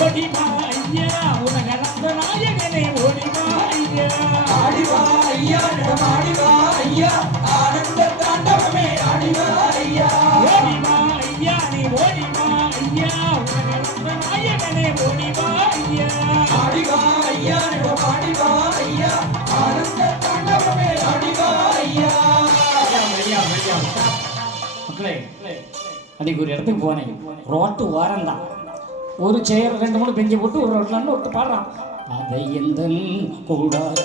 ஓடிவா ஐயா உலகளந்த நாயகனே ஓடிவா ஐயா ஆடிவா ஐயா ஆடிவா ஐயா ஆனந்த தாண்டவமே ஆடிவா ஐயா ஓடிவா ஐயா நீ ஓடிவா ஐயா உலகளந்த நாயகனே ஓடிவா ஐயா ஆடிவா ஐயா ஆடிவா ஐயா ஆனந்த தாண்டவமே ஆடிவா ஐயா ஐயா ஐயா மக்களே அன்னைக்கு ஒரு இடத்துக்கு போனேன் ரோட்டு வாரம் தான் ஒரு சேர் 2-3 பெஞ்சு போட்டு ஒரு ரோட்ல ஒருத்தர் பாடுறான் அதை எந்த கூடாது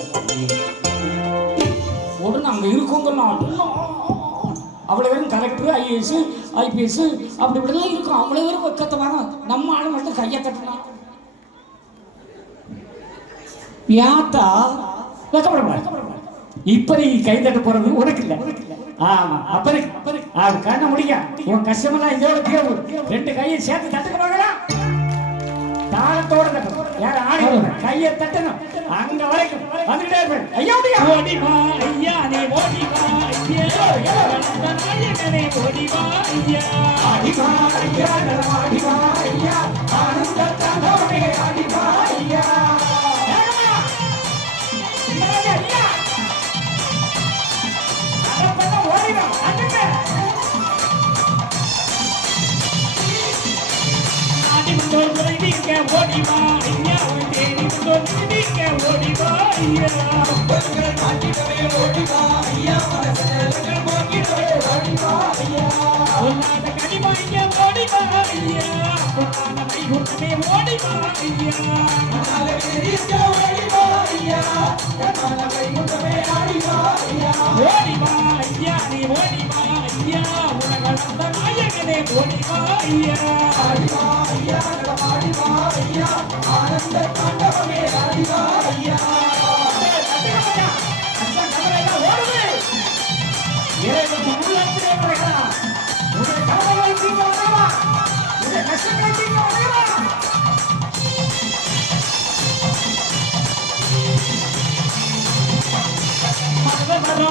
உடனே அங்கே இருக்கோங்கலாம் அவ்வளோ பேரும் கலெக்டர் ஐஏஎஸ் ஐபிஎஸ் அப்படி இப்படிலாம் இருக்கும் அவ்வளோ பேரும் வெக்கத்தை வாங்க நம்ம ஆளு மட்டும் கையை கட்டலாம் யாத்தா வெக்கப்படக்கூடாது இப்ப நீ கை தட்ட போறது உனக்கு இல்லை ஆமா அப்ப கண்ண முடியா உன் கஷ்டமெல்லாம் இதோட தீர்வு 2 கையை சேர்த்து தட்டுக்க பார்க்கலாம் தாளத்தோட தட்டணும் யார் ஆடி கையை தட்டணும் அங்க வரைக்கும் வந்துட்டே இருப்பேன் ஐயா ஓடிவா ஐயா நீ ஓடிவா ஐயா நாயகனே ஓடிவா ஐயா ஆடிவா ஐயா ஆடிவா ஐயா ஆனந்த தாண்டவமே ஆடிவா ஐயா ஓடிவா ஐயா தேடி ஓடிவா ஐயா மாட்டிடவே ஓடிவா ஐயா மனசலங்கள் மாட்டிடவே ஓடிவா ஐயா உன்னாத கனிமா ஐயா ஓடிவா ஐயா உன்னாத மைகுட்டமே ஓடிவா ஐயா மனால வெறிக்க ஓடிவா ஐயா மனால மைகுட்டமே ஆடிவா ஐயா ஓடிவா ஐயா நீ ஓடிவா ஐயா உலகளந்த நாயகனே ஓடிவா ஐயா ஆடிவா ஐயா ஆடிவா ஐயா ஆனந்த தாண்டவமே ஆடிவா ஐயா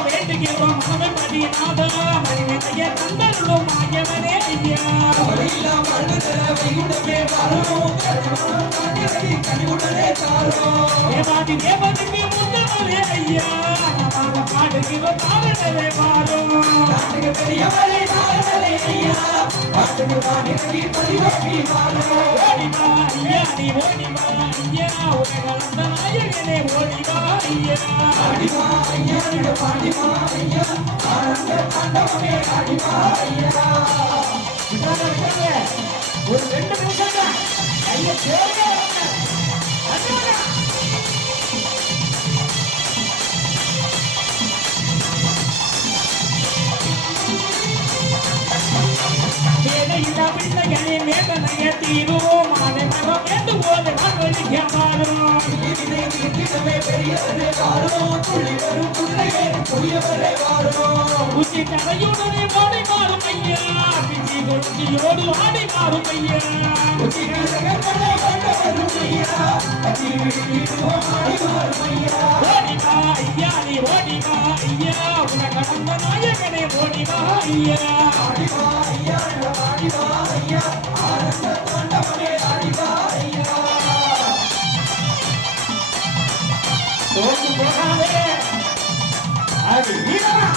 வேண்டுகிறோம் மனமதிநாதா மனிதனைய கண்டருளும் ஆயவனே ஐயா வழியில்லா மனதர வைகுண்டமே வாரோம் கனிவுடனே தாரோம் தேவாதி தேவனுக்கு முந்தவரே ஐயா நாம பாடுகிறோம் தாரனவே வாரோம் நாட்டுக்கு பெரியவரே தாரனவே ஐயா பாட்டுக்கு வாணிக்கு பதிவாகி வாரோம் ஓடிவா ஐயா நீ ஓடிவா ஐயா உலகளந்த நாயகனே ஓடிவா ஐயா ஆடிவா ஐயா ஆடிவா ஐயா ஆனந்த தாண்டவமே ஆடிவா ஐயா ஒரு 2 நிமிஷம் தான் கையை சேருங்க வேலையில்லா பிள்ளைகளே வேதனைய தீருவோம் மாலை மரம் வேண்டும் போது வழிக்க மாறும் பெரியவரே வாரோம் துள்ளி வரும் பிள்ளையே புதியவரே வாரோம் உச்சி தலையுடனே ஓடி மாறும் ஐயா பிஞ்சி கொள்கையோடு ஆடி மாறும் ஐயா ஓடிவா ஐயா நீ ஓடிவா ஐயா உலகளந்த நாயகனே ஓடிவா ஐயா ஆடிவா ஐயா ஆடிவா ஐயா ஆனந்த தாண்டவமே ஆடிவா ஐயா தோற்று போகாதே அது வீரமா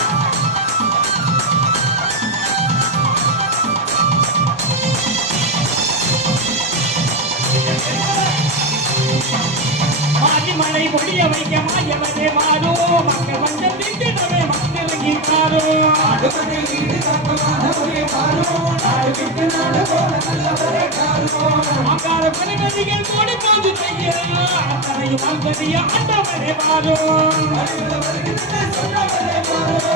மழை பொழிய வைக்க மாயவனே மாறோ மக்கள் வந்த திட்டினவே மக்கள் இருக்காரோ அடுப்படை வீடு கட்டுமான ஒரே பாரோ நாடு விட்டு நாடு போல நல்லவரே காரோ அங்கார பணிமதிகள் கோடி போது தையா அத்தனையும் அல்பதிய ஆண்டவரே பாரோ அறிவுல வருகிறது சொன்னவரே காரோ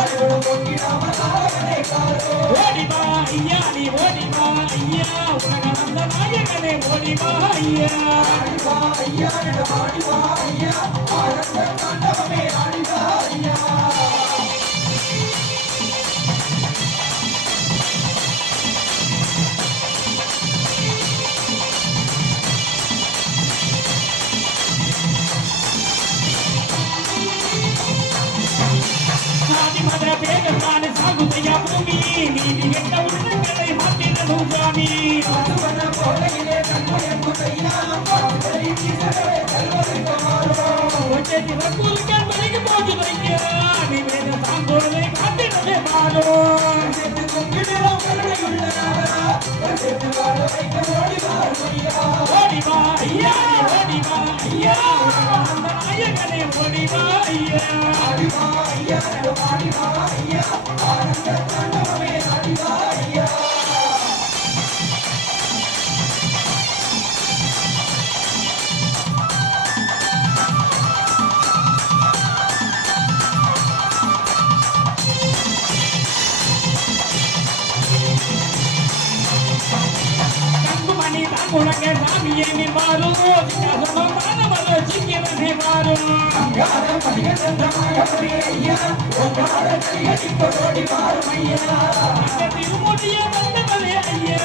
அறிவுல போக்கிடாம தாவரே காரோ ஓடிவா ஐயா நீ ஓடிவா ஐயா உலக வந்த நாயகனே ஓடிவா ஐயா ஆடிவா ஐயா ஆடிவா ஐயா ஆனந்த தாண்டவமே ஆடிவா ஐயா சாதி மத பேதத்தான சாகுதையா பூமி நீதி கெட்ட உள்ளங்களை மாற்றிடணும் சாமி மதுவன போலையிலே கண்மயம் குதையா பாடுகளை வீசவே செல்வதை காரோ ஒற்றை வக்கூலுக்கள் வரைக்கு போது தையா நீ வேத சாந்தோரை காட்டிடவே பாரோ சேர்த்து கும்பிடுறோம் கருணையுள்ள நாவரா சேர்த்து வாழ வைக்க ஓடிவா ஐயா ஓடிவா ஐயா ஓடிவா ஐயா உலக வந்த நாயகனே ஓடிவா ஐயா ஆடிவா ஐயா ஆடிவா ஐயா ஆனந்த தாண்டவமே ஆடிவா ஐயா தங்குமணி தங்குழங்க சாமியே நீ மாறும் கசனம் தானவரோ சிக்கிரனே மாறும் யாரும் மணிகண்டமாயவரே ஐயா உங்கார கையடிக்க ஓடி வாரும் ஐயா அந்த திருமூர்த்தியே வந்தவரே ஐயா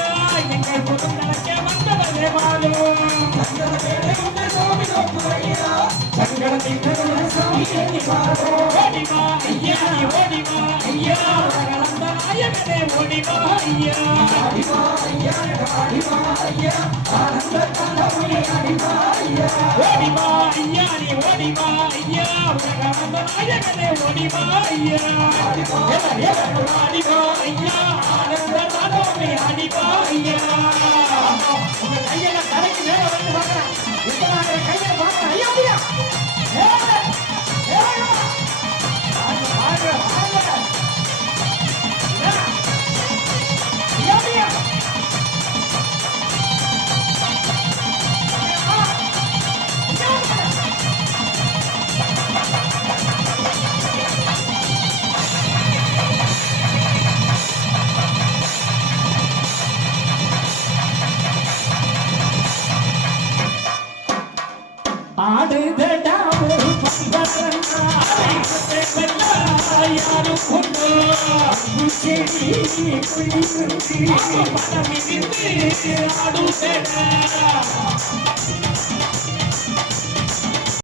எங்கள் புறந்தனக்கே வந்தவரே மாறும் சங்கர வேலையுண்ட சுவாமி நோக்கு ஐயா சங்கரத்தின் கருண சாமி எண்ணி வாரோ ஓடிவா ஐயா நீ ஓடிவா ஐயா உலகளந்த நாயகனே ஓடிவா ஐயா ஆடிவா ஐயா ஆடிவா ஐயா ஆனந்த தாண்டவமே ஆடிவா ஐயா ஓடிவா ஐயா நீ ஓடிவா ஐயா உலகளந்த நாயகனே ஓடிவா ஐயா ஆடிவா ஆடிவா ஐயா ஆனந்த தாண்டவமே ஆடிவா ஐயா உங்க கையில தலைக்கு மேல வந்து பார்க்கறேன் இப்ப நான் என் கையில பார்க்கறேன் ஐயா ஐயா ஆடுதடா ஒரு பம்பரங்கா யாரும் கொண்டோ செடி குளிர்ந்து பணமிருந்து ஆடுதடா